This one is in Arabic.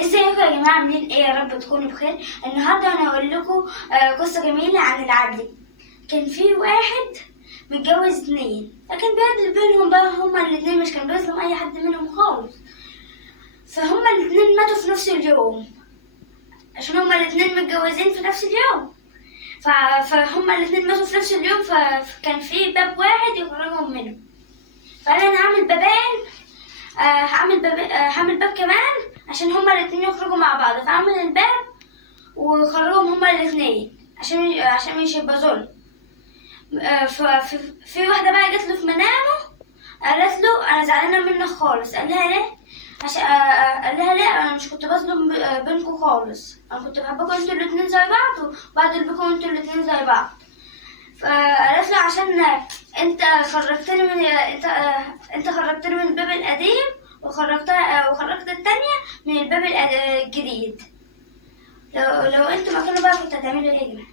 ازيكم يا جماعة، عاملين ايه؟ يا رب تكونوا بخير. النهاردة انا هقول لكم قصة جميلة عن العدل. كان في واحد متجوز اتنين، فكان بيعدل بينهم بقى هما الاتنين، مش كان بيظلم اي حد منهم خالص. فهما الاتنين ماتوا في نفس اليوم، عشان هما الاتنين متجوزين في نفس اليوم. فهما الاتنين ماتوا في نفس اليوم، فكان في باب واحد يخرجهم منه. فانا هعمل بابين، هعمل باب كمان عشان هما الاتنين يخرجوا مع بعض. فاعمل الباب وخرجهم هما الاتنين عشان مش يبقى ظلم. في واحدة بقى جت له في منامه، قالت له انا زعلانة منك خالص. قال لها ليه؟ قال لها ليه؟ انا مش كنت بظلم بينكم خالص، انا كنت بحبكم انتوا الاتنين زي بعض وبعدل بكم انتوا الاتنين زي بعض. فقالت له عشان انت خرجتني من انت خرجتني من الباب القديم وخرجت التانية من الباب الجديد. لو انتوا مكانه بقى كنت هتعملوا ايه يا جماعة؟